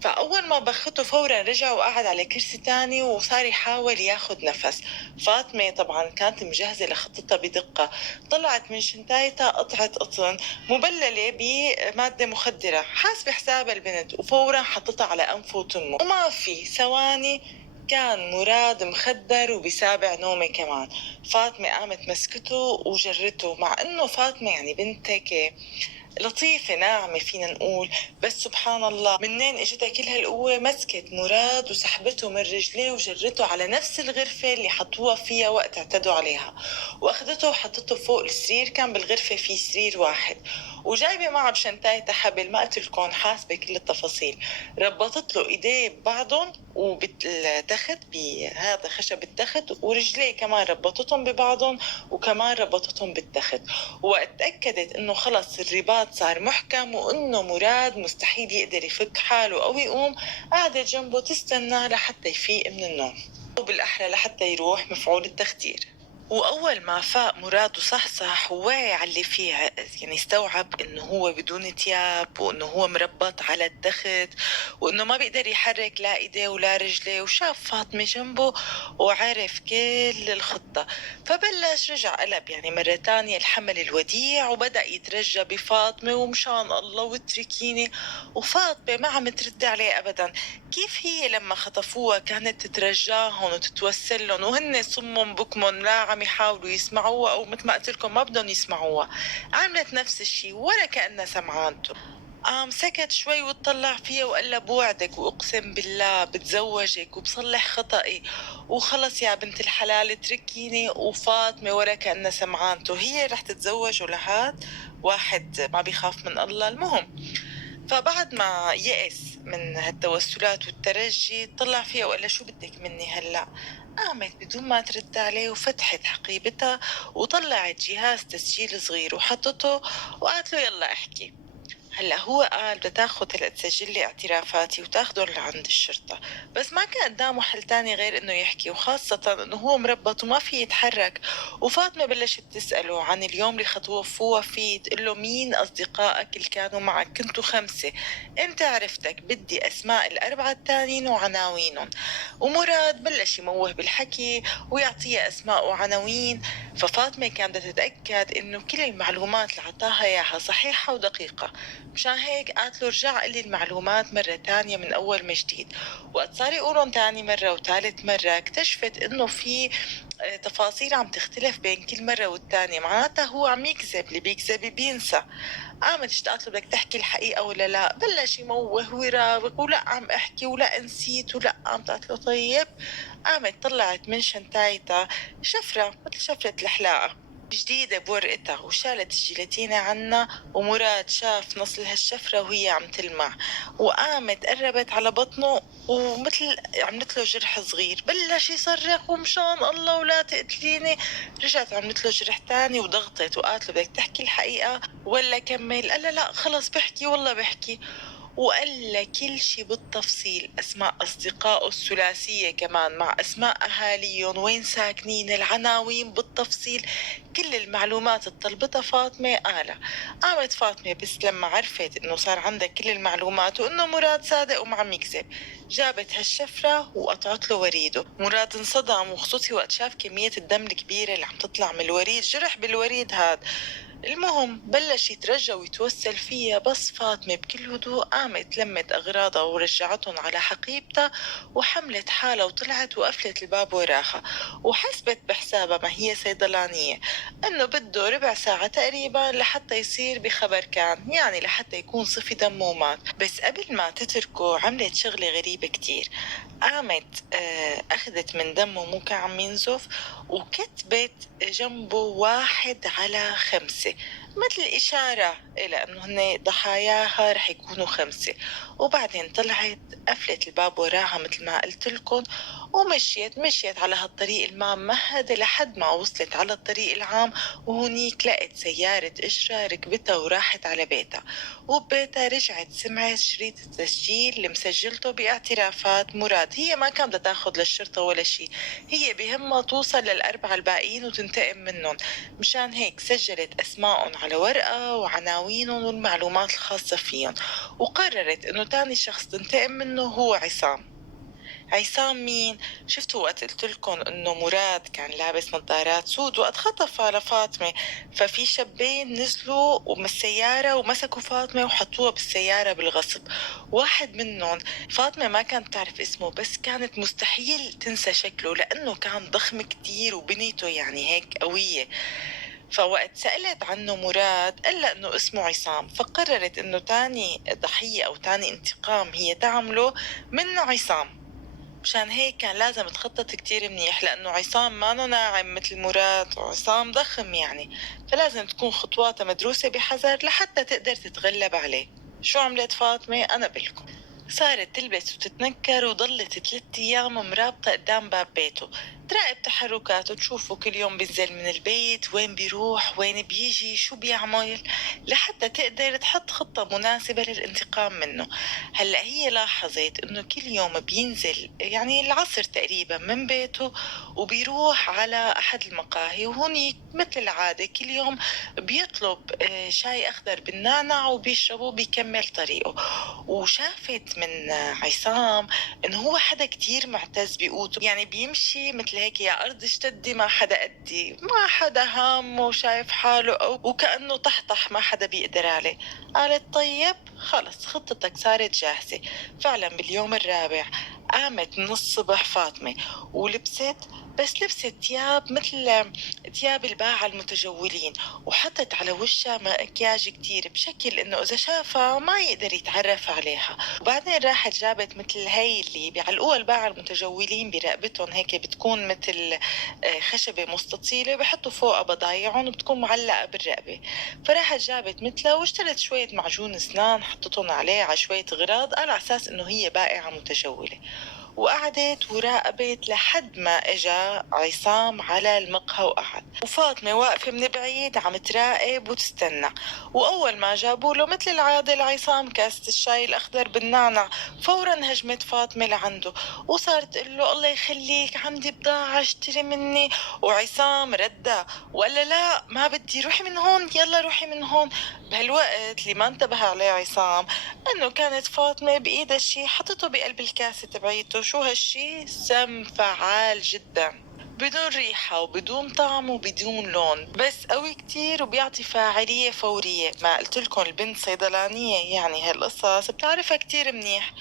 فاول ما بخته فورا رجع وقعد على كرسي تاني وصار يحاول ياخد نفس. فاطمة طبعا كانت مجهزة لخطتها بدقة، طلعت من شنطايتها قطعة قطن مبللة بمادة مخدرة، حاسبة حسابها البنت، وفورا حطتها على انفه وتمه، وما في ثواني كان مراد مخدر وبسابع نومه كمان. فاطمة قامت مسكته وجرته، مع انه فاطمة يعني بنت هيك لطيفة ناعمة فينا نقول، بس سبحان الله منين اجتها كل هالقوة؟ مسكت مراد وسحبته من رجليه وجرته على نفس الغرفة اللي حطوها فيها وقت اعتدوا عليها، واخدته وحطته فوق السرير. كان بالغرفة في سرير واحد، وجايبة معها بشنطايتها حبل، ما قلت لكم حاسبة كل التفاصيل. ربطت له ايديه ببعضهم وبالتخت بهذا خشب التخت، ورجليه كمان ربطتهم ببعضهم وكمان ربطتهم بالتخت. وقت تأكدت انه خلص الرباط صار محكم وانه مراد مستحيل يقدر يفك حاله او يقوم، قعدت جنبه تستنى لحتى يفيق من النوم، وبالاحرى لحتى يروح مفعول التخدير. واول ما فاق مراد وصحصح ووعي على اللي فيه، يعني استوعب انه هو بدون تياب وانه هو مربط على التخت وانه ما بيقدر يحرك لا ايديه ولا رجليه، وشاف فاطمة جنبه وعرف كل الخطة. فبلش رجع قلب يعني مرة تانية الحمل الوديع وبدأ يترجى بفاطمة ومشان الله واتركيني. وفاطمة ما عم ترد عليه ابدا. كيف هي لما خطفوها كانت تترجاهم وتتوسلهم وهن صم بكم لا عم يحاولوا يسمعوها، او مثل ما قلت لكم ما بدهم يسمعوها. عملت نفس الشيء ولا كأنها سمعانته. قام سكت شوي واتطلع فيها وقال لها بوعدك واقسم بالله بتزوجك وبصلح خطئي وخلص يا بنت الحلال اتركيني. وفاطمة ولا كأنها سمعانته، هي رح تتزوج ولهاد واحد ما بيخاف من الله. المهم فبعد ما يأس من هالتوسلات والترجي طلع فيها وقال لها شو بدك مني هلأ؟ قامت بدون ما ترد عليه وفتحت حقيبتها وطلعت جهاز تسجيل صغير وحطته وقالت له يلا احكي. هلا هو قال بدها تاخذ هلا تسجل لي اعترافاتي وتاخده لعند الشرطة، بس ما كان قدامه حل تاني غير انه يحكي، وخاصة انه هو مربط وما في يتحرك. وفاطمة بلشت تسأله عن اليوم اللي خطفوها فيه، تقول له مين اصدقائك اللي كانوا معك؟ كنتوا 5، انت عرفتك، بدي اسماء الاربعة التانيين وعناوينهم. ومراد بلش يموه بالحكي ويعطيها اسماء وعناوين. ففاطمة كانت بدها تتأكد انه كل المعلومات اللي عطاها اياها صحيحة ودقيقة، مشان هيك قالت له رجع قلي المعلومات مرة تانية من أول ما جديد. وقت صار يقولهم تاني مرة وثالث مرة اكتشفت إنه في تفاصيل عم تختلف بين كل مرة والتانية، معناتها هو عم يكذب، اللي بيكذب بينسى. قامت اشتقت له بدك تحكي الحقيقة ولا لا؟ بلش يموه ويراوغ ولا عم احكي ولا نسيت ولا. قامت قالت له طيب. قامت طلعت من شنطايتها شفرة مثل شفرة الحلاقة جديدة بورقتها وشالت الجيلاتينة عنا، ومراد شاف نص هالشفرة وهي عم تلمع، وقامت قربت على بطنه ومثل عملت له جرح صغير، بلش يصرخ ومشان الله ولا تقتليني. رجعت عملت له جرح تاني وضغطت وقالت له بدك تحكي الحقيقة ولا كمل؟ قال لا لا خلص بحكي والله بحكي، وقال له كل شي بالتفصيل، أسماء أصدقائه الثلاثية كمان مع أسماء أهاليهم، وين ساكنين، العناوين بالتفصيل، كل المعلومات اللي طلبتها فاطمة قالها. قامت فاطمة بس لما عرفت إنه صار عندها كل المعلومات وإنه مراد صادق وما عم يكذب، جابت هالشفرة وقطعت له وريده. مراد انصدم، وخصوصي وقت شاف كمية الدم الكبيرة اللي عم تطلع من الوريد، جرح بالوريد هاد. المهم بلش يترجى ويتوسل فيها، بس فاطمة بكل هدوء قامت لمت أغراضها ورجعتهم على حقيبتها، وحملت حالها وطلعت وقفلت الباب وراها، وحسبت بحسابها ما هي صيدلانية انه بده ربع ساعة تقريبا لحتى يصير بخبر كان، يعني لحتى يكون صفي دمه ومات. بس قبل ما تتركه عملت شغلة غريبة كتير. قامت أخذت من دمه مو كان عم ينزف، وكتبت جنبه 1/5، مثل إشارة إلى أنه هن ضحاياها رح يكونوا 5. وبعدين طلعت قفلت الباب وراها مثل ما قلت لكم، ومشيت على هالطريق الممهد لحد ما وصلت على الطريق العام، وهنيك لقت سيارة إجرة ركبتها وراحت على بيتها. وببيتها رجعت سمعت شريط التسجيل اللي مسجلته باعترافات مراد. هي ما كانت تاخذ للشرطة ولا شيء، هي بهمها توصل للأربعة الباقيين وتنتقم منهم، مشان هيك سجلت أسماءهم على ورقة وعناوينهم والمعلومات الخاصة فيهم. وقررت إنه تاني شخص تنتقم منه هو عصام. عصام مين؟ شفتوا وقت قلت لكم انه مراد كان لابس نظارات سود وقت خطف على فاطمة، ففي شابين نزلوا من السيارة ومسكوا فاطمة وحطوها بالسيارة بالغصب. واحد منهم فاطمة ما كانت تعرف اسمه، بس كانت مستحيل تنسى شكله لأنه كان ضخم كتير وبنيته يعني هيك قوية. فوقت سألت عنه مراد قال لها انه اسمه عصام، فقررت انه تاني ضحية او تاني انتقام هي تعمله منه عصام. مشان هيك كان لازم تخطط كتير منيح، لأنه عصام ما ناعم مثل مراد، وعصام ضخم يعني، فلازم تكون خطواتها مدروسة بحذر لحتى تقدر تتغلب عليه. شو عملت فاطمة؟ أنا بلكم. صارت تلبس وتتنكر وضلت 3 أيام مرابطة قدام باب بيته، تراقب تحركاته، تشوفه كل يوم بينزل من البيت، وين بيروح وين بيجي شو بيعمل، لحتى تقدر تحط خطة مناسبة للانتقام منه. هلأ هي لاحظت انه كل يوم بينزل يعني العصر تقريبا من بيته وبيروح على احد المقاهي، وهونيك مثل العادة كل يوم بيطلب شاي اخضر بالنعنع وبيشربه بيكمل طريقه. وشافت من عصام انه هو حدا كتير معتز بقوته، يعني بيمشي مثل هيك يا ارض اشتدي ما حدا قدي، ما حدا هامه وشايف حاله او وكأنه طحطح ما حدا بيقدر عليه. قالت طيب خلص خطتك صارت جاهزة. فعلا باليوم الرابع قامت من الصبح فاطمة ولبست، بس لبست تياب مثل تياب الباعة المتجولين، وحطت على وشها مكياج كتير بشكل انه اذا شافها ما يقدر يتعرف عليها. وبعدين راحت جابت مثل هي اللي بيعلقوها الباعة المتجولين برقبتهم، هيك بتكون مثل خشبة مستطيلة بحطوا فوقها بضايعهم وبتكون معلقة بالرقبة. فراحت جابت مثلها واشترت شوية معجون اسنان حطتهم عليه على شوية غراض على اساس انه هي بائعة متجولة. وقعدت وراقبت لحد ما اجا عصام على المقهى وقعد، وفاطمة واقفة من بعيد عم تراقب وتستنى. وأول ما جابوا له مثل العادة لعصام كاسة الشاي الأخضر بالنعنع، فورا هجمت فاطمة لعنده وصارت تقول له الله يخليك عندي بضاعة اشتري مني. وعصام ردها ولا لا ما بدي، روحي من هون يلا روحي من هون. بهالوقت اللي ما انتبه عليه عصام انه كانت فاطمة بايدها شي حطته بقلب الكاسة تبعيته. شو هالشي؟ سم فعال جدا، بدون ريحة وبدون طعم وبدون لون، بس قوي كتير وبيعطي فاعلية فورية. ما قلت لكم البنت صيدلانية يعني هالقصص بتعرفها كتير منيح.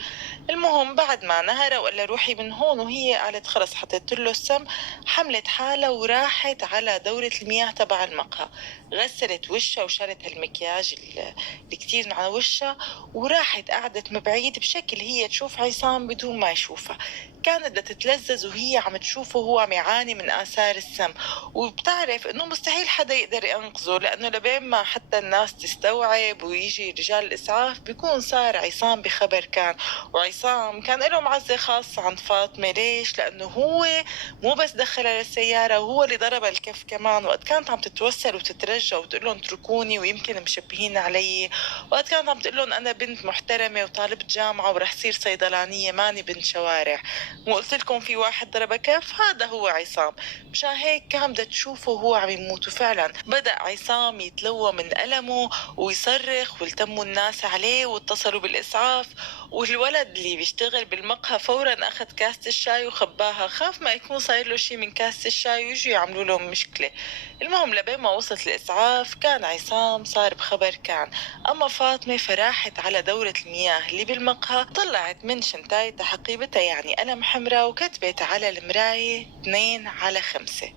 المهم بعد ما نهرة وقال روحي من هون وهي قالت خلص حطيت له السم، حملت حالها وراحت على دورة المياه تبع المقهى، غسلت وشها وشالت هالمكياج اللي كتير من على وشها، وراحت قعدت من بعيد بشكل هي تشوف عصام بدون ما يشوفها. كانت بدها تتلذذ وهي عم تشوفه وهو عم يعاني بيعاني من آثار السم، وبتعرف إنه مستحيل حدا يقدر ينقذه، لأنه لبين ما حتى الناس تستوعب ويجي رجال الإسعاف بيكون صار عصام بخبر كان. وعصام كان له معزة خاصة عند فاطمة. ليش؟ لأنه هو مو بس دخلها للسيارة، وهو اللي ضربها الكف كمان وقت كانت عم تتوسل وتترجى وتقول لهم اتركوني ويمكن مشبهين علي، وقت كانت عم تقول لهم أنا بنت محترمة وطالبة جامعة ورح صير صيدلانية، ماني بنت شوارع. مو قلت لكم في واحد ضربها كف؟ هذا هو عصام. مشان هيك كان بدها تشوفه وهو عم يموت. وفعلا بدأ عصام يتلوى من ألمه ويصرخ، والتموا الناس عليه واتصلوا بالإسعاف. والولد اللي بيشتغل بالمقهى فورا أخذ كاسة الشاي وخباها، خاف ما يكون صاير له شي من كاسة الشاي ويجوا يعملوا له مشكلة. المهم لبين ما وصلت الإسعاف كان عصام صار بخبر كان. أما فاطمة فراحت على دورة المياه اللي بالمقهى، طلعت من شنطايتها حقيبتها يعني قلم حمراء وكتبت على المراية 2/5.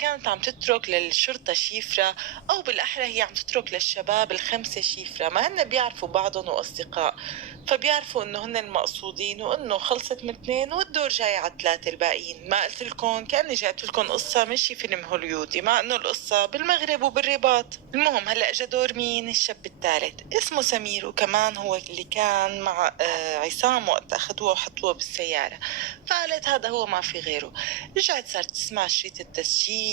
كانت عم تترك للشرطة شيفرة، أو بالأحرى هي عم تترك للشباب ال5 شيفرة، ما هن بيعرفوا بعضهم وأصدقاء، فبيعرفوا إنه هن المقصودين وإنه خلصت من 2 والدور جاي على 3 الباقيين. ما قلت لكم كأني جايبت لكم قصة مشي فيلم هوليودي، مع إنه القصة بالمغرب وبالرباط. المهم هلأ اجى دور مين؟ الشاب الثالث اسمه سمير، وكمان هو اللي كان مع عصام وقت أخذوه وحطوه بالسيارة. فقالت هذا هو ما في غيره. رجعت صارت تسمع شريط التسجيل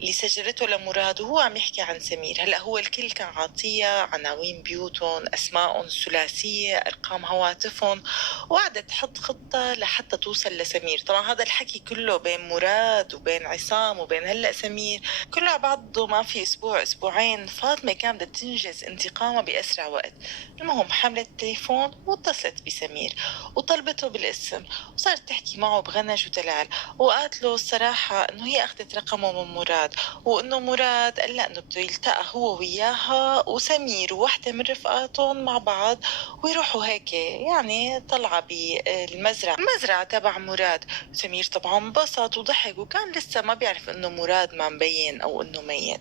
اللي سجلته لمراد وهو عم يحكي عن سمير. هلا هو الكل كان عاطية عناوين بيوتهم، أسمائهم الثلاثية، أرقام هواتفهم، وقعدت تحط خطة لحتى توصل لسمير. طبعا هذا الحكي كله بين مراد وبين عصام وبين هلا سمير، كله على بعضه ما في أسبوع أسبوعين. فاطمة كانت بدها تنجز انتقامها بأسرع وقت. المهم حملت التليفون واتصلت بسمير وطلبته بالاسم، وصارت تحكي معه بغنج وتلال، وقالت له الصراحة إنه هي أخذت رقمه من مراد، وإنه مراد قال لها إنه بده يلتقى هو وياها وسمير وواحدة من رفقاتهم مع بعض، ويروحوا هيك يعني طلعة المزرعة تبع مراد. سمير طبعا انبسط وضحك، وكان لسه ما بيعرف إنه مراد ما مبين أو إنه ميت.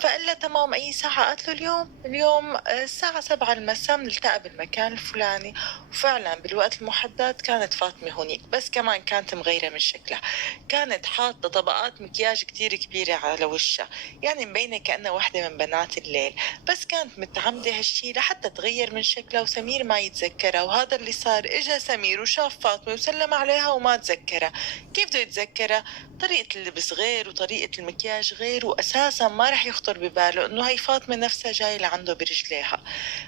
فقال لها تمام أي ساعة؟ قالت له اليوم الساعة 7 المساء بنلتقى بالمكان الفلاني. وفعلا بالوقت المحدد كانت فاطمة هونيك، بس كمان كانت مغيرة من شكلها. كانت حاطة طبقات مكياج كتير كبيرة على وشها، يعني مبينة كأنها واحدة من بنات الليل، بس كانت متعمدة هالشي لحتى تغير من شكلها وسمير ما يتذكرها. وهذا اللي صار، اجا سمير وشاف فاطمة وسلم عليها وما تذكرها. كيف بده يتذكرها؟ طريقة اللبس غير وطريقة المكياج غير، وأساسا ما رح يخطر بباله إنه هي فاطمة نفسها جاي لعنده برجليها.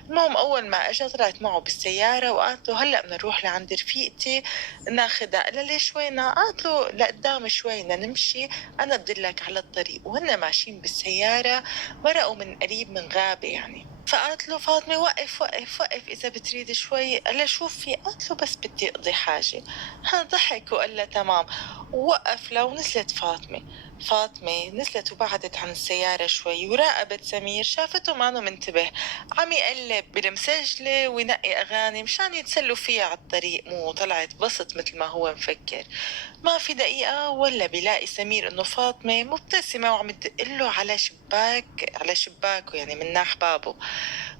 المهم أول ما أجا طلعت معه بالسيارة وقالت له هلأ بدنا نروح لعند رفيقتي ناخدها. قال لها ليش وينها؟ قالت له لقدام شوي بدنا نمشي، أنا بدلك على الطريق. وهن ماشيين بالسيارة مرقوا من قريب من غابة يعني. فقالت له فاطمة وقف وقف وقف إذا بتريد شوي. قال لها شو في؟ قالت له بس بدي أقضي حاجة. ها ضحك وقال لها تمام، ووقف له. ونزلت فاطمة نزلت وبعدت عن السيارة شوي، وراقبت سمير، شافته مانو منتبه، عم يقلب بالمسجلة وينقي أغاني مشان يتسلوا فيها على الطريق. مو طلعت بسط مثل ما هو مفكر. ما في دقيقة ولا بيلاقي سمير إنه فاطمة مبتسمة وعم تدقله على شباكه يعني من ناح بابه.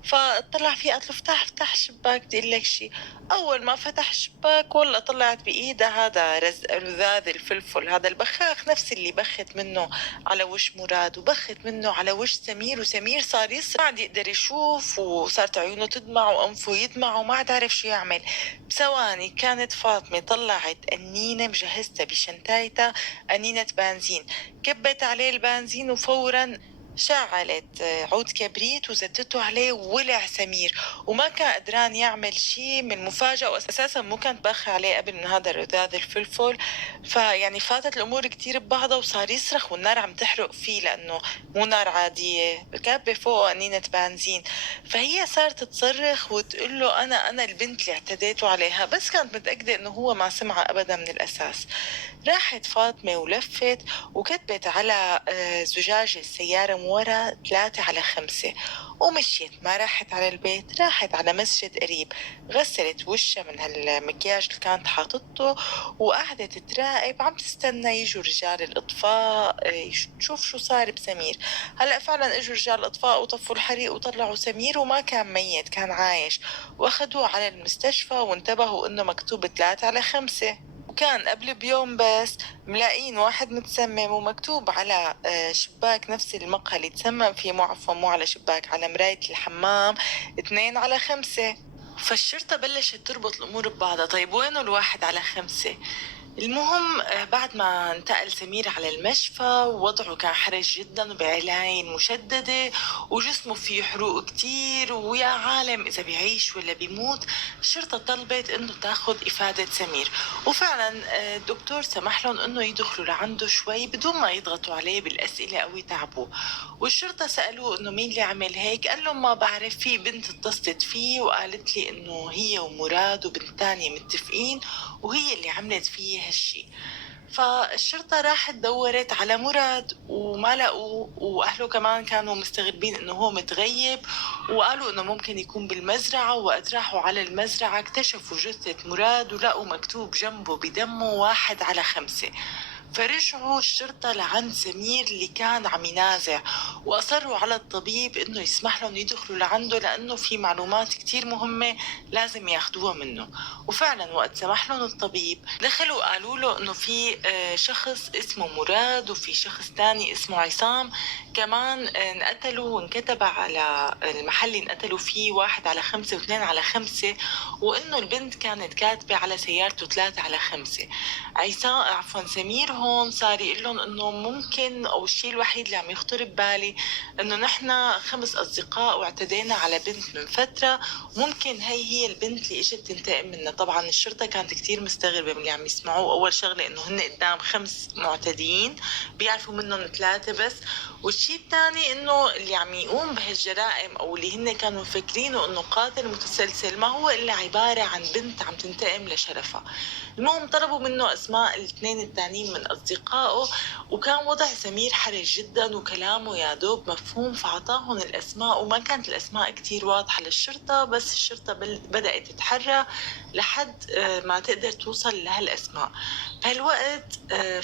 فطلع فيه قالت له افتح الشباك بدي اقول لك شيء. اول ما فتح الشباك والله طلعت بايدها هذا رذاذ الفلفل، هذا البخاخ نفس اللي بخت منه على وش مراد وبخت منه على وش سمير. وسمير صار يصرخ، ما عاد يقدر يشوف، وصارت عيونه تدمع وانفه يدمع وما عاد عارف شو يعمل. بثواني كانت فاطمة طلعت قنينة مجهزتها بشنتايتها، قنينة بنزين، كبت عليه البنزين وفورا شعلت عود كبريت وزتته عليه وولع سمير. وما كان قدران يعمل شيء من المفاجأة، وأساسا مو كانت باخة عليه قبل من هذا الرذاذ الفلفل. فيعني فاتت الأمور كتير ببعضها، وصار يصرخ والنار عم تحرق فيه لأنه مو نار عادية، كابة فوقه قنينة بنزين. فهي صارت تصرخ وتقول له أنا البنت اللي اعتديتوا عليها، بس كانت متأكدة إنه هو ما سمعها أبدا من الأساس. راحت فاطمة ولفت وكتبت على زجاج السيارة من ورا 3/5، ومشيت. ما راحت على البيت، راحت على مسجد قريب، غسلت وشها من هالمكياج اللي كانت حاطته، وقعدت تراقب عم تستنى يجوا رجال الإطفاء تشوف شو صار بسمير. هلأ فعلا اجوا رجال الإطفاء وطفوا الحريق وطلعوا سمير، وما كان ميت، كان عايش. واخدوه على المستشفى وانتبهوا انه مكتوب 3/5. وكان قبل بيوم بس ملاقين واحد متسمم ومكتوب على شباك نفس المقهى اللي تسمم فيه، مو عفوا مو على شباك، على مراية الحمام، 2/5. فالشرطة بلشت تربط الأمور ببعضها. طيب وينه الواحد على 5؟ المهم بعد ما انتقل سمير على المشفى ووضعه كان حرج جدا وبعناية مشددة وجسمه فيه حروق كتير ويا عالم إذا بيعيش ولا بيموت، الشرطة طلبت إنه تاخد إفادة سمير. وفعلا الدكتور سمح لهم إنه يدخلوا لعنده شوي بدون ما يضغطوا عليه بالأسئلة أو يتعبوه. والشرطة سألوه إنه مين اللي عمل هيك، قال لهم ما بعرف، في بنت اتصلت فيه وقالت لي إنه هي ومراد وبنت تانية متفقين وهي اللي عملت فيه هالشي. فالشرطة راحت دورت على مراد وما لقوه، وأهله كمان كانوا مستغربين إنه هو متغيب، وقالوا إنه ممكن يكون بالمزرعة. وقت راحوا على المزرعة اكتشفوا جثة مراد ولقوا مكتوب جنبه بدمه 1/5. فرجعوا الشرطة لعند سمير اللي كان عم ينازع، وأصروا على الطبيب إنه يسمح لهم يدخلوا لعنده لأنه في معلومات كتير مهمة لازم ياخدوها منه. وفعلا وقت سمح لهم الطبيب دخلوا وقالوا له إنه في شخص اسمه مراد وفي شخص تاني اسمه عصام كمان انقتلوا، وانكتب على المحل اللي انقتلوا فيه 1/5 و2/5، وإنه البنت كانت كاتبة على سيارته 3/5. عصام عفوا سمير هون صار يقول لهم انه ممكن، او الشيء الوحيد اللي عم يخطر ببالي انه نحن 5 اصدقاء واعتدينا على بنت من فترة، ممكن هي البنت اللي اجت تنتقم منا. طبعا الشرطة كانت كتير مستغربة من اللي عم يسمعوه. اول شغلة انه هن قدام 5 معتدين بيعرفوا منهم 3 بس، والشيء الثاني انه اللي عم يقوم بهالجرائم او اللي هن كانوا مفكرينه انه قاتل متسلسل ما هو الا عبارة عن بنت عم تنتقم لشرفها. المهم طلبوا منه اسماء الاثنين التانيين من اصدقائه، وكان وضع سمير حرج جدا وكلامه يا دوب مفهوم، فاعطاهم الاسماء. وما كانت الاسماء كتير واضحة للشرطة، بس الشرطة بدأت تتحرى لحد ما تقدر توصل لهالاسماء. بهالوقت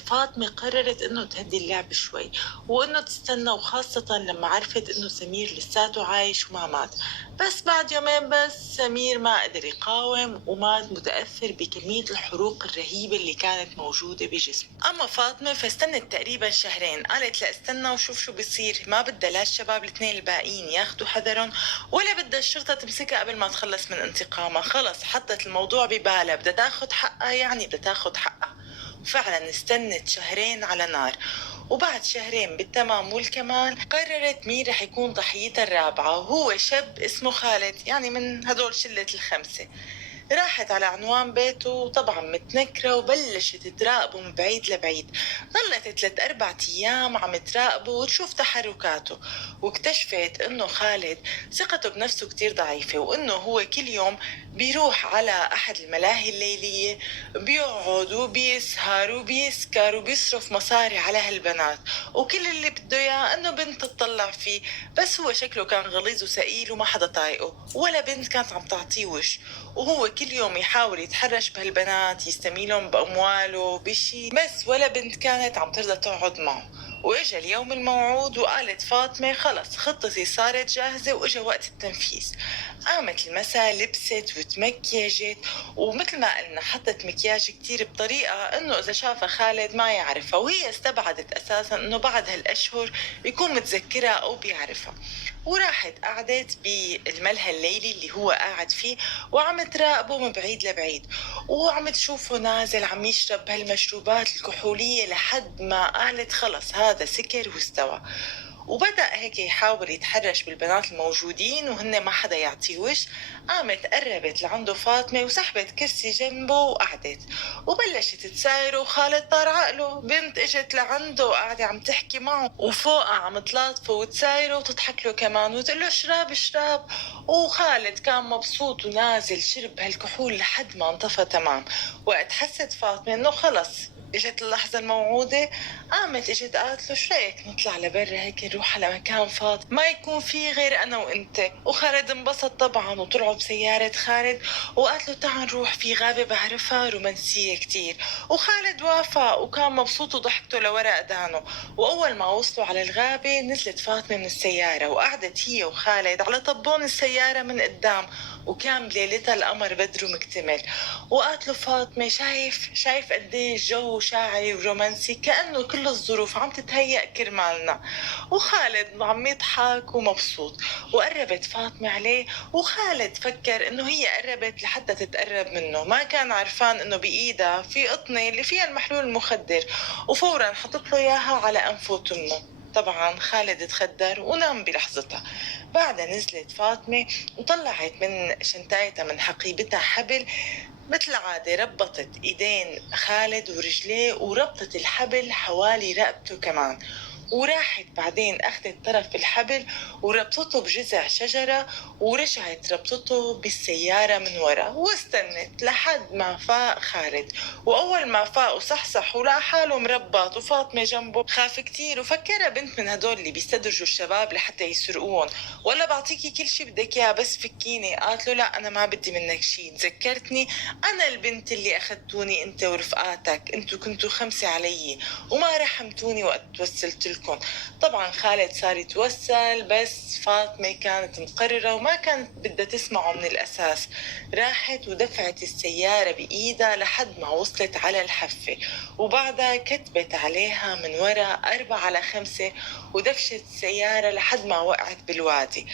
فاطمة قررت انه تهدي اللعب شوي وانه تستنى، وخاصة لما عرفت انه سمير لساته عايش وما مات. بس بعد يومين بس سمير ما قدر يقاوم ومات متأثر بكمية الحروق الرهيبة اللي كانت موجودة بجسمه. أما فاطمة فاستنت تقريبا شهرين، قالت لا استنى وشوف شو بصير، ما بدها لا الشباب الاثنين الباقيين ياخدوا حذرهم ولا بدها الشرطة تمسكها قبل ما تخلص من انتقامها. خلص حطت الموضوع ببالها بدها تاخد حقها، يعني بدها تاخد حقها. وفعلا استنت شهرين على نار، وبعد شهرين بالتمام والكمال قررت مين رح يكون ضحيتها الرابعة، وهو شاب اسمه خالد، يعني من هدول شلة ال5. راحت على عنوان بيته وطبعا متنكرة وبلشت تراقبه من بعيد لبعيد. ظلت 3 4 أيام عم تراقبه وتشوف تحركاته، واكتشفت انه خالد ثقته بنفسه كتير ضعيفة، وانه هو كل يوم بيروح على احد الملاهي الليلية، بيقعد وبيسهر وبيسكر وبيصرف مصاري على هالبنات، وكل اللي بده اياه انه بنت تطلع فيه. بس هو شكله كان غليظ وسئيل وما حدا طايقه، ولا بنت كانت عم تعطيه وش. وهو كل يوم يحاول يتحرش بهالبنات، يستميلهم بأمواله بشي، بس ولا بنت كانت عم ترضى تقعد معه. واجا اليوم الموعود وقالت فاطمة خلص خطتي صارت جاهزة واجا وقت التنفيذ. قامت المساء لبست وتمكيجت، ومثل ما قلنا حطت مكياج كتير بطريقة انه اذا شافها خالد ما يعرفها، وهي استبعدت اساسا انه بعد هالاشهر يكون متذكرها او بيعرفها. وراحت قعدت بالملهى الليلي اللي هو قاعد فيه، وعم تراقبه من بعيد لبعيد، وعم تشوفه نازل عم يشرب هالمشروبات الكحولية لحد ما قالت خلص هذا سكر واستوى. وبدأ هيك يحاول يتحرش بالبنات الموجودين وهن ما حدا يعطيه وش. قامت قربت لعنده فاطمة وسحبت كرسي جنبه وقعدت، وبلشت تسايره. وخالد طار عقله، بنت اجت لعنده وقاعدة عم تحكي معه وفوقها عم تلاطفه وتسايره وتضحك له كمان وتقول له اشرب اشرب. وخالد كان مبسوط ونازل شرب هالكحول لحد ما انطفى تمام. وقت حست فاطمة انه خلص اجت اللحظة الموعودة، قامت اجت قالت له شو رايك نطلع لبرا هيك نروح على مكان فاضي ما يكون فيه غير انا وانت. وخالد انبسط طبعا، وطلعوا بسيارة خالد وقالت له تعال نروح في غابة بعرفها رومانسية كتير. وخالد وافق وكان مبسوط وضحكته لورا دانه. واول ما وصلوا على الغابة نزلت فاطمة من السيارة وقعدت هي وخالد على طبون السيارة من قدام، وكان بليلتها القمر بدره مكتمل. وقالت له فاطمة شايف قد ايه الجو شاعري ورومانسي، كأنه كل الظروف عم تتهيأ كرمالنا. وخالد عم يضحك ومبسوط. وقربت فاطمة عليه، وخالد فكر انه هي قربت لحتى تتقرب منه، ما كان عرفان انه بايدها في قطنة اللي فيها المحلول المخدر، وفورا حطت له اياها على انفه وتمه. طبعا خالد تخدر ونام بلحظتها. بعدها نزلت فاطمة وطلعت من شنطايتها من حقيبتها حبل، مثل العادة ربطت ايدين خالد ورجليه، وربطت الحبل حوالي رقبته كمان. وراحت بعدين اخذت طرف الحبل وربطته بجذع شجرة، ورجعت ربطته بالسيارة من ورا، واستنت لحد ما فاق خالد. واول ما فاق وصحصح ولقى حاله مربط وفاطمة جنبه، خاف كتير وفكرها بنت من هدول اللي بيستدرجوا الشباب لحتى يسرقوهم. ولا بعطيكي كل شي بدك اياه بس فكيني. قالت له لا انا ما بدي منك شي، تذكرتني انا البنت اللي اخذتوني انت ورفقاتك، انتو كنتوا خمسة علي وما رحمتوني وقت توسلت لكم. طبعا خالد صار يتوسل، بس فاطمة كانت مقررة وما كانت بدها تسمعه من الأساس. راحت ودفعت السيارة بإيدها لحد ما وصلت على الحفة، وبعدها كتبت عليها من وراء 4 على 5، ودفشت السيارة لحد ما وقعت بالوادي.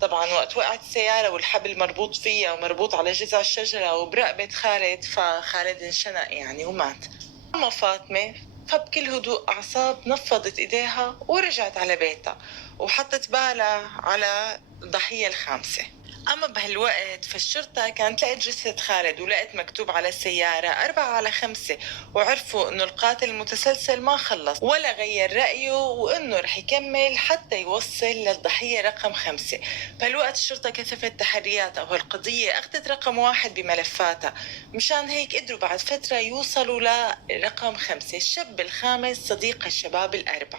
طبعا وقت وقعت السيارة والحبل مربوط فيها ومربوط على جذع الشجرة وبرقبة خالد، فخالد انشنق يعني ومات. أما فاطمة فبكل هدوء أعصاب نفضت إيديها ورجعت على بيتها، وحطت بالها على الضحية الخامسة. أما بهالوقت فالشرطة كانت لقت جثة خالد، ولقت مكتوب على السيارة 4 على 5، وعرفوا إنه القاتل المتسلسل ما خلص ولا غير رأيه، وإنه رح يكمل حتى يوصل للضحية رقم 5. بهالوقت الشرطة كثفت تحرياتها، وهالقضية أخذت رقم 1 بملفاتها. مشان هيك قدروا بعد فترة يوصلوا لرقم 5، الشاب الخامس صديق الشباب ال4،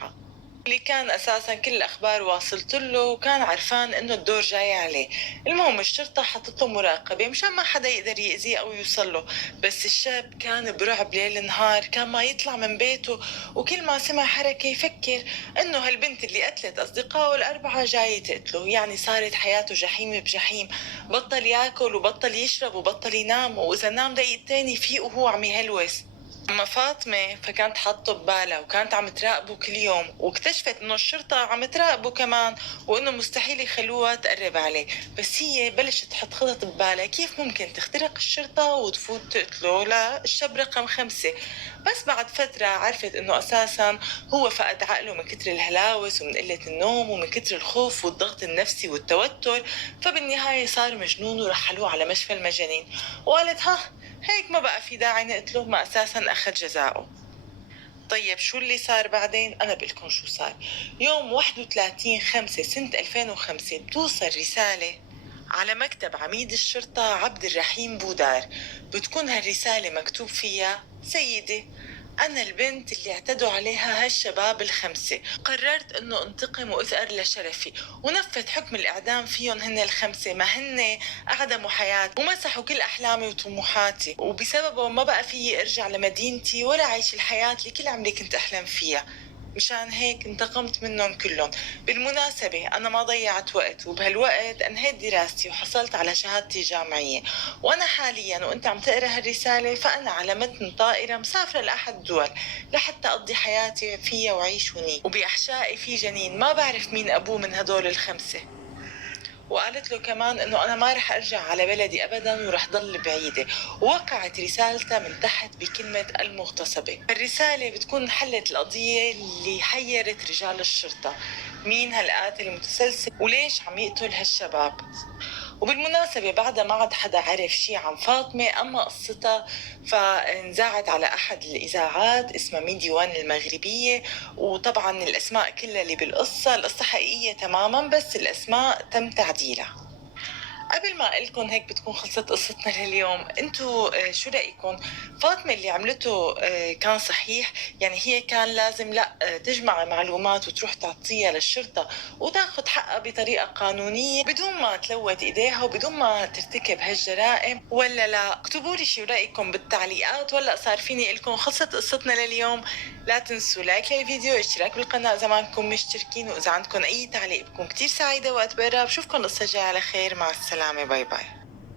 اللي كان اساسا كل الاخبار واصلت له، وكان عرفان انه الدور جاي عليه. المهم الشرطه حطت له مراقبه مشان ما حدا يقدر يأذيه او يوصل له. بس الشاب كان برعب ليل نهار، كان ما يطلع من بيته، وكل ما سمع حركه يفكر انه هالبنت اللي قتلت اصدقائه ال4 جايه تقتله. يعني صارت حياته جحيم بجحيم، بطل ياكل وبطل يشرب وبطل ينام، واذا نام دقيقتين يفيق وهو عم يهلوس. أما فاطمة فكانت حاطه ببالها وكانت عم تراقبه كل يوم، واكتشفت إنه الشرطة عم تراقبه كمان، وإنه مستحيل يخلوها تقرب عليه. بس هي بلشت تحط خطط ببالها كيف ممكن تخترق الشرطة وتفوت تقتله للشاب رقم 5. بس بعد فترة عرفت إنه أساسا هو فقد عقله من كتر الهلاوس ومن قلة النوم ومن كتر الخوف والضغط النفسي والتوتر، فبالنهاية صار مجنون ورحلوه على مشفى المجانين. وقالت هيك ما بقى في داعي نقتله، ما أساسا أخذ جزاؤه. طيب شو اللي صار بعدين؟ أنا بقلكم شو صار. يوم 31/5/2005 بتوصل رسالة على مكتب عميد الشرطة عبد الرحيم بودار. بتكون هالرسالة مكتوب فيها: سيدي، أنا البنت اللي اعتدوا عليها هالشباب ال5، قررت أنه انتقم وأثأر لشرفي ونفذ حكم الإعدام فيهم هن ال5، ما هن أعدموا حياتي ومسحوا كل أحلامي وطموحاتي، وبسببه ما بقى فيي أرجع لمدينتي ولا أعيش الحياة اللي كل عمري كنت أحلم فيها. مشان هيك انتقمت منهم كلهم. بالمناسبة أنا ما ضيعت وقت، وبهالوقت أنهيت دراستي وحصلت على شهادتي الجامعية. وأنا حاليا وأنت عم تقرأ هالرسالة فأنا على متن طائرة مسافرة لأحد الدول لحتى أقضي حياتي فيها وأعيش هنيك، وبأحشائي في جنين ما بعرف مين أبوه من هدول ال5. وقالت له كمان انه انا ما رح ارجع على بلدي ابدا ورح ضل بعيدة. ووقعت رسالتها من تحت بكلمة المغتصبة. الرسالة بتكون حلت القضية اللي حيرت رجال الشرطة: مين هالقاتل المتسلسل وليش عم يقتل هالشباب. وبالمناسبة بعدها ما عاد حدا عرف شي عن فاطمة، أما قصتها فانذاعت على أحد الإذاعات اسمها ميدي وان المغربية. وطبعا الأسماء كلها اللي بالقصة القصة حقيقية تماما، بس الأسماء تم تعديلها. قبل ما اقلكم هيك بتكون خلصت قصتنا لليوم. انتو شو رأيكم؟ فاطمة اللي عملته كان صحيح؟ يعني هي كان لازم لا تجمع معلومات وتروح تعطيها للشرطة وتاخد حقها بطريقة قانونية بدون ما تلوث ايديها وبدون ما ترتكب هالجرائم، ولا لا؟ اكتبوا لي شو رأيكم بالتعليقات. ولا صار فيني اقلكم خلصت قصتنا لليوم؟ لا تنسوا لايك للفيديو، اشتراك بالقناة اذا ما انكم مشتركين، واذا عندكم اي تعليق بكون كتير سعيدة وقت بقرا. بشوفكم القصة الجاية على خير، مع السلامة، باي باي.